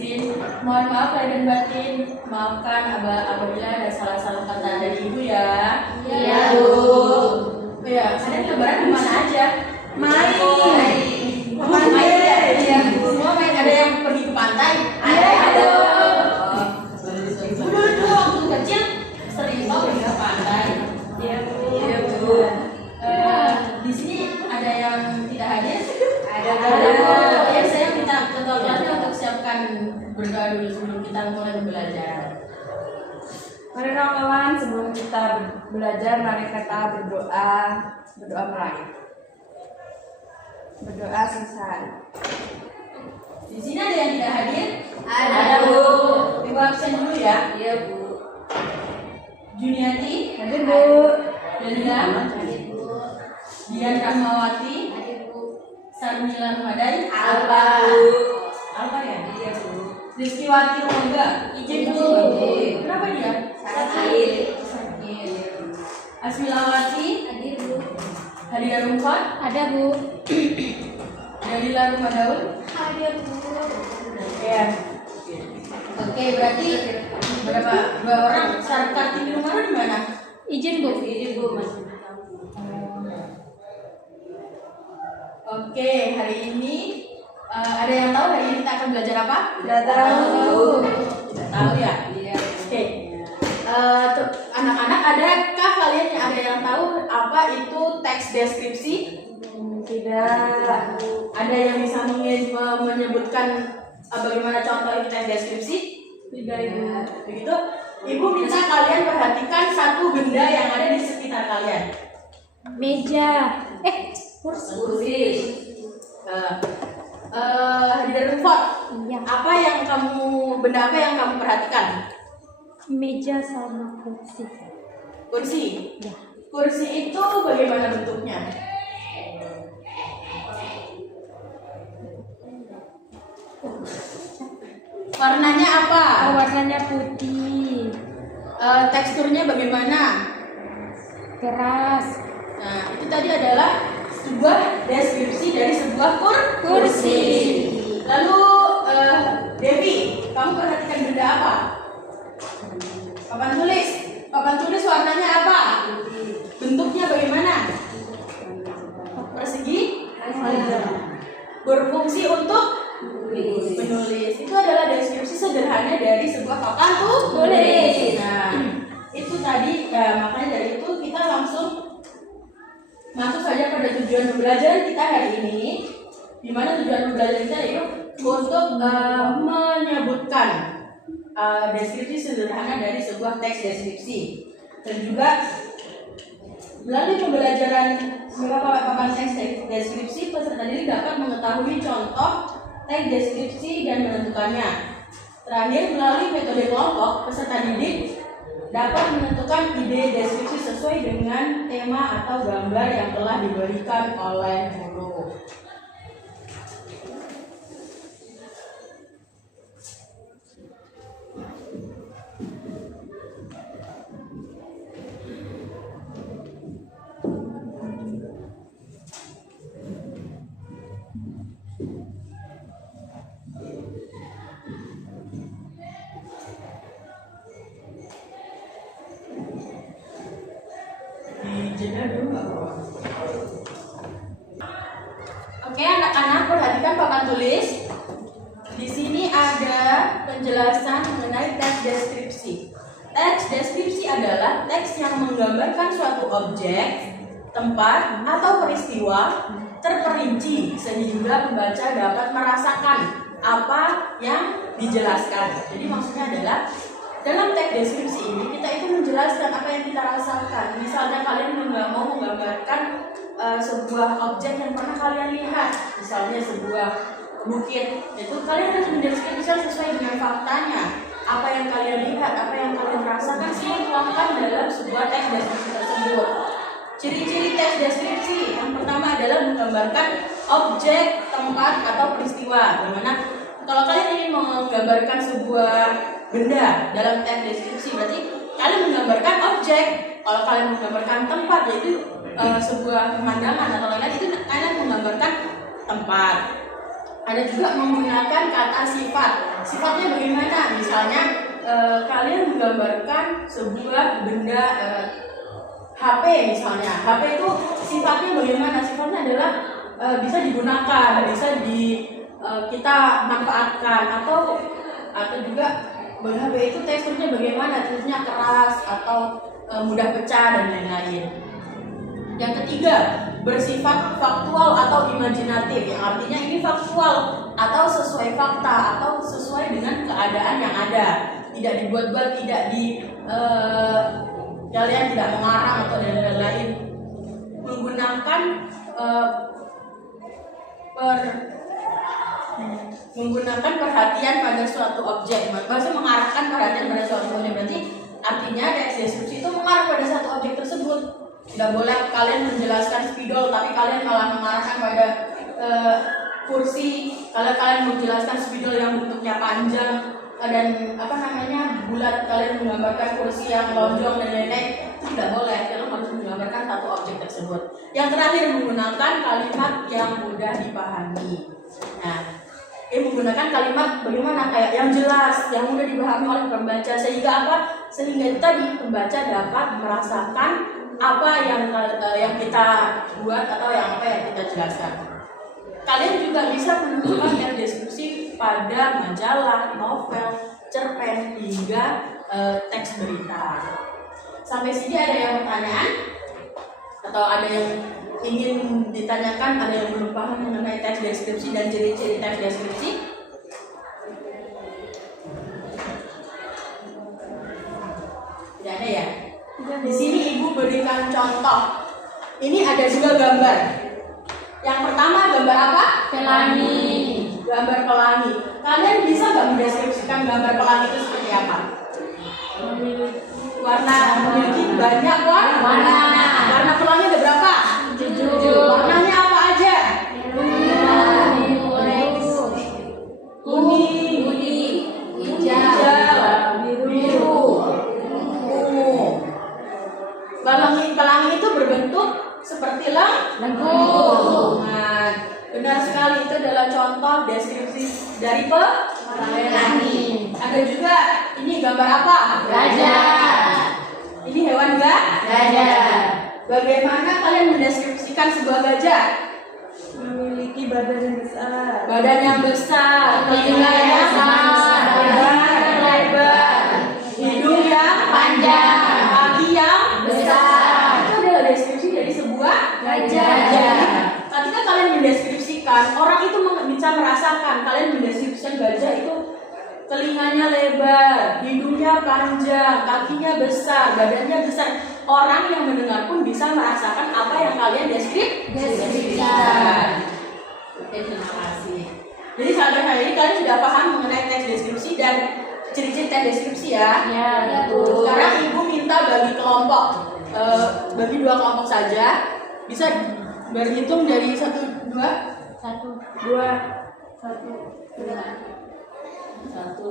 izin. Mohon maaf lahir dan batin. Maafkan apabila ada salah-salah kata dari ibu ya. Iya, Bu. Ya, kalian lebaran di mana aja? Main. Main ya? Iya. Semua main. Ada yang pergi ke pantai? Ada. Dulu waktu kecil sering tau pergi ke pantai. Iya, Bu. Iya, Bu. Di sini ada yang tidak hadir? Ada. Ya, saya minta ketua kelasnya untuk siapkan berdoa dulu sebelum kita mulai belajar. Mari kawan, sebelum kita belajar, mari kita berdoa mulai. Berdoa selesai. Di sini ada yang tidak hadir? Ada, Bu. Ibu absen dulu ya. Iya, Bu. Juniati, Hadir, Bu. Dalila, Hadir, Bu. Dian Rahmawati, Hadir, Bu. Sarmila Ramadai, Alfa. Alfa ya? Iya, Bu. Rizkiwati Romoga, Izin, Bu. Kenapa dia? Sakit. Asmilawati, Hadir, Bu. Hadia Rumfat, Ada, Bu. Dalila Rumadaul. Hadir, Bu. Ya. Oke, berarti berapa? 2 orang. Kartini Rumana di mana? Izin, Bu. Izin, Bu, Mas. Oke, hari ini ada yang tahu hari ini kita akan belajar apa? Tidak tahu. Tidak tahu ya? Iya. Oke. Anak-anak, adakah kalian yang ada yang tahu apa itu teks deskripsi? Tidak. Ada yang bisa menyebutkan bagaimana contoh itu teks deskripsi? Tidak, Ibu. Begitu. Ibu minta kalian perhatikan satu benda yang ada di sekitar kalian. Meja. Kursi. Di Rumfort, Iya. benda apa yang kamu perhatikan? Meja sama kursi. Kursi. Ya. Kursi itu bagaimana bentuknya? Warnanya apa? Warnanya putih. Teksturnya bagaimana? Keras. Nah, itu tadi adalah sebuah deskripsi dari sebuah Kursi. Lalu, Devi, kamu perhatikan benda apa? Papan tulis. Papan tulis warnanya apa? Bentuknya bagaimana? Persegi? Berfungsi untuk menulis. Itu adalah deskripsi sederhana dari sebuah papan tulis. Nah, itu tadi makanya dari itu kita langsung masuk saja pada tujuan pembelajaran kita hari ini. Di mana tujuan pembelajaran kita yaitu untuk menyebutkan deskripsi sederhana dari sebuah teks deskripsi, dan juga melalui pembelajaran beberapa papan teks deskripsi, peserta didik dapat mengetahui contoh teks deskripsi dan menentukannya. Terakhir, melalui metode kelompok, peserta didik dapat menentukan ide deskripsi sesuai dengan tema atau gambar yang telah diberikan oleh guru. Oke, anak-anak, perhatikan papan tulis. Di sini ada penjelasan mengenai teks deskripsi. Teks deskripsi adalah teks yang menggambarkan suatu objek, tempat, atau peristiwa terperinci sehingga pembaca dapat merasakan apa yang dijelaskan. Jadi maksudnya adalah dalam teks deskripsi ini kita itu menjelaskan apa yang kita rasakan. Misalnya kalian mau menggambarkan sebuah objek yang pernah kalian lihat, misalnya sebuah bukit, itu kalian harus mendeskripsikan sesuai dengan faktanya. Apa yang kalian lihat, apa yang kalian rasakan, semua dituangkan dalam sebuah teks deskripsi tersebut. Ciri-ciri teks deskripsi yang pertama adalah menggambarkan objek, tempat, atau peristiwa. Dimana kalau kalian ingin menggambarkan sebuah benda dalam teks deskripsi, berarti kalian menggambarkan objek. Kalau kalian menggambarkan tempat, yaitu sebuah pemandangan atau lain-lain, itu kalian menggambarkan tempat. Ada juga menggunakan kata sifat. sifatnya bagaimana? Misalnya kalian menggambarkan sebuah benda HP misalnya. HP itu sifatnya bagaimana? Sifatnya adalah bisa digunakan, bisa kita manfaatkan, atau juga HP itu teksturnya bagaimana? Teksturnya keras atau mudah pecah dan lain-lain. Yang ketiga, bersifat faktual atau imajinatif, yang artinya ini faktual atau sesuai fakta atau sesuai dengan keadaan yang ada, tidak dibuat-buat, tidak kalian tidak mengarang atau dan lain-lain. Menggunakan perhatian pada suatu objek. Maksudnya mengarahkan perhatian pada suatu objek, berarti artinya teks deskripsi itu mengarah pada satu objek tersebut. Tidak boleh kalian menjelaskan spidol tapi kalian malah mengarahkan pada kursi. Kalau kalian menjelaskan spidol yang bentuknya panjang dan bulat, kalian menggambarkan kursi yang lonjong dan lain-lain, tidak boleh. Kalian harus menggambarkan satu objek tersebut. Yang terakhir, menggunakan kalimat yang mudah dipahami. Nah, menggunakan kalimat bagaimana, kayak yang jelas, yang mudah dipahami oleh pembaca, sehingga sehingga tadi pembaca dapat merasakan apa yang kita buat atau yang kita jelaskan. Kalian juga bisa menemukan teks deskripsi pada majalah, novel, cerpen, hingga teks berita. Sampai sini ada yang pertanyaan? Atau ada yang ingin ditanyakan, ada yang belum paham mengenai teks deskripsi dan ciri-ciri teks deskripsi? Tidak ada ya? Di sini Ibu berikan contoh. Ini ada 2 gambar. Yang pertama gambar apa? Pelangi. Gambar pelangi. Kalian bisa nggak mendeskripsikan gambar pelangi itu seperti apa? Memiliki banyak warna. Warna pelangi ada berapa? 7. Warnanya apa aja? Kuning, hijau, biru, ungu. Pelangi itu berbentuk seperti lengkung. Nah, benar sekali, itu adalah contoh deskripsi dari pelangi. Ada juga ini gambar apa? Gajah. Ini hewan gajah. Bagaimana kalian mendeskripsikan sebuah gajah? Memiliki badan yang besar. Badan yang besar, telinga yang lebar, hidung yang panjang, kaki yang besar. Itu adalah deskripsi dari sebuah Gajah. Ketika kalian mendeskripsikan, orang itu bisa merasakan. Kalian mendeskripsikan gajah itu telinganya lebar, hidungnya panjang, kakinya besar, badannya besar. Orang yang mendengar pun bisa merasakan apa yang kalian deskripsikan. Oke, terima kasih. Jadi sampai hari ini kalian sudah paham mengenai teks deskripsi dan ciri-ciri teks deskripsi ya? Ya. Sekarang Ibu minta bagi kelompok, bagi 2 kelompok saja. Bisa berhitung dari 1, 2, 1, 2, 1, 2, 1, 2, 1. Yang satu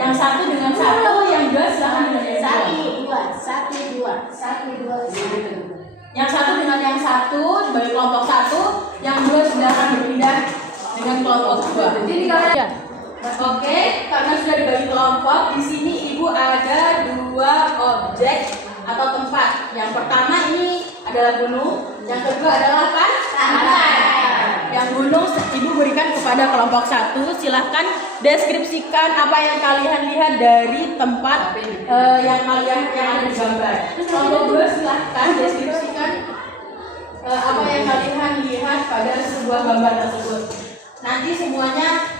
yang satu dengan 1, yang 2 silakan dengan yang 2. Yang satu dengan yang 1 sebagai kelompok 1, yang 2 silakan berpindah dengan kelompok 2. Jadi kalian. Oke, karena sudah dibagi kelompok, di sini Ibu ada 2 objek atau tempat. Yang pertama ini adalah gunung, yang kedua adalah pantai. Yang gunung Ibu berikan kepada kelompok 1. Silahkan deskripsikan apa yang kalian lihat dari tempat yang ada di gambar. Kelompok 2 silahkan deskripsikan apa yang kalian lihat pada sebuah gambar tersebut. Nanti semuanya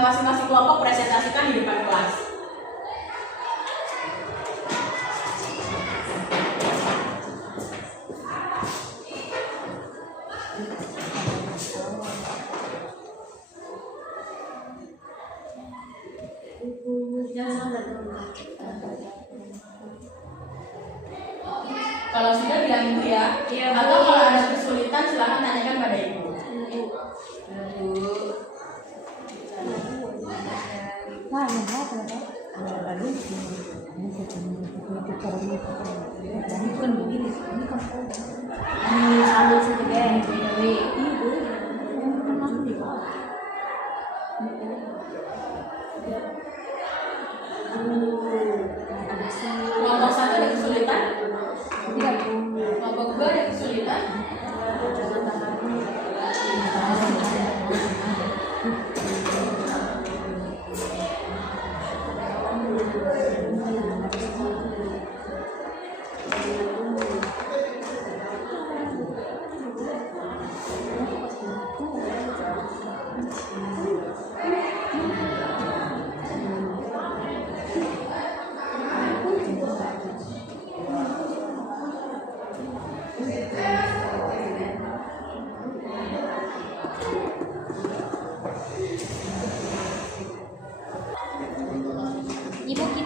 masing-masing kelompok presentasikan di depan kelas. Kalau sudah bilang Ibu ya. Atau kalau ada kesulitan silakan tanyakan pada Ibu. Ini sambil segede.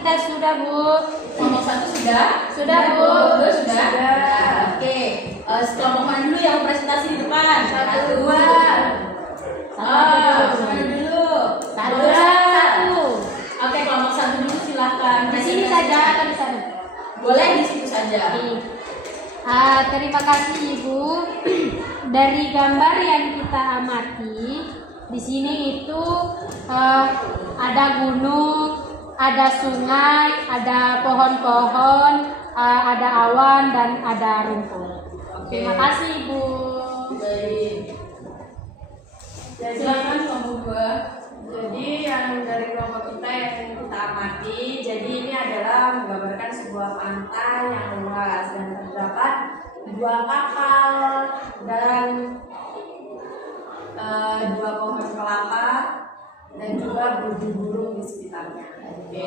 tes sudah, Bu. Kelompok 1 sudah? Sudah, Bu. Kelompok 2 sudah? Sudah. Nah, oke. Kelompok mana dulu yang presentasi di depan? 1, 2. Mana dulu? Satu. Oke, kelompok 1 dulu silahkan. Di sini saja atau di sana? Boleh di situ saja. Terima kasih Ibu. Dari gambar yang kita amati, di sini itu ada gunung, ada sungai, ada pohon-pohon, ada awan dan ada rumput. Terima kasih Ibu. Baik. Silakan kelompok 2. Jadi yang dari kelompok kita yang kita amati, jadi ini adalah menggambarkan sebuah pantai yang luas dan terdapat 2 kapal dan 2 pohon kelapa dan juga burung-burung di sekitarnya. Oke.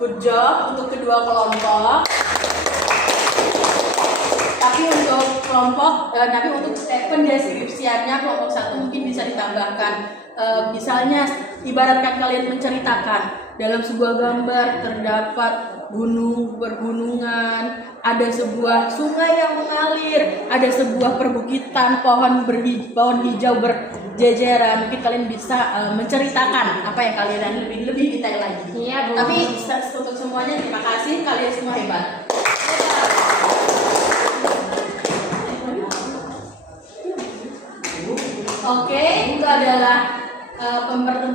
Good job untuk kedua kelompok. Tapi untuk pendeskripsiannya kelompok 1 mungkin bisa ditambahkan. Misalnya ibaratkan kalian menceritakan dalam sebuah gambar terdapat gunung, pergunungan, ada sebuah sungai yang mengalir, ada sebuah perbukitan, pohon hijau berjejeran. Mungkin kalian bisa menceritakan apa yang kalian lebih detail lagi. Iya, Bu. Tapi untuk semuanya terima kasih, kalian semua hebat. Oke, itu adalah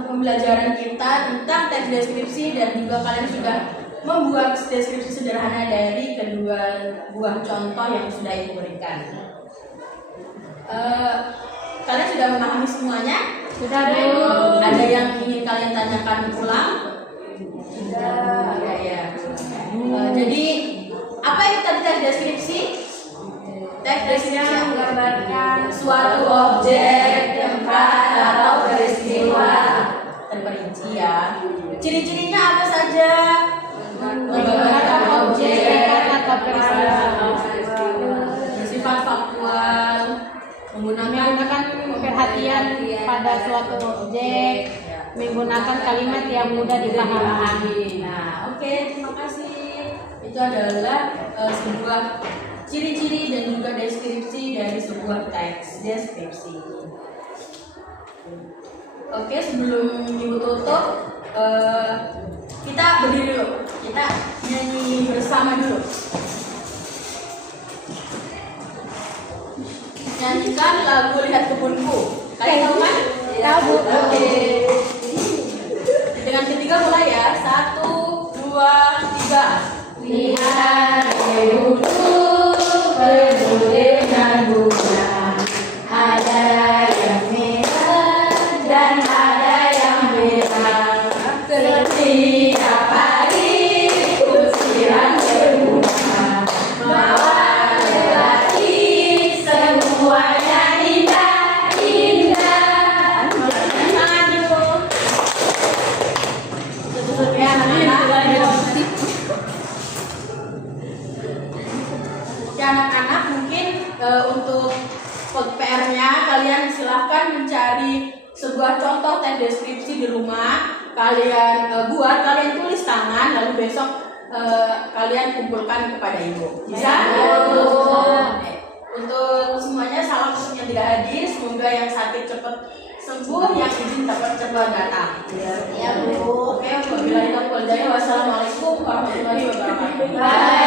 pembelajaran kita tentang teks deskripsi dan juga kalian sudah membuat deskripsi sederhana dari kedua buah contoh yang sudah Ibu berikan. Kalian sudah memahami semuanya? Sudah, Bu. Ada yang ingin kalian tanyakan ulang? Sudah. Ya. Jadi apa itu tadi teks deskripsi? Teks deskripsi yang menggambarkan suatu objek, tempat, atau peristiwa terperinci ya. Ciri-cirinya apa saja? Menggambarkan objek atau peristiwa bersifat faktual, menggunakan perhatian pada suatu objek, menggunakan kalimat yang mudah dipahami. Nah, oke, terima kasih. Itu adalah sebuah ciri-ciri dan juga deskripsi dari sebuah teks deskripsi. Oke, sebelum Ibu tutup, kita berdiri dulu. Kita nyanyi bersama dulu. Nyanyikan lagu Lihat Kebunku. Kalian tahu kan? Tahu, Bu. Oke. Dengan ketiga mulai ya. 1, 2, 3. Lihat kebunku penuh dengan bunga, ada yang merah dan ada yang merah. Setiap pagi usiran berbunga, mawar lelaki semuanya indah, indah. Tangan dulu. Ya, anak-anak mungkin untuk PR-nya kalian silahkan mencari sebuah contoh teks deskripsi di rumah. Kalian kalian tulis tangan, lalu besok kalian kumpulkan kepada Ibu. Bisa? Untuk semuanya salam untuk yang tidak hadir. Semoga yang sakit cepat sembuh, yang izin cepat datang. Ya, Bu. Oke, wassalamualaikum warahmatullahi wabarakatuh. Bye.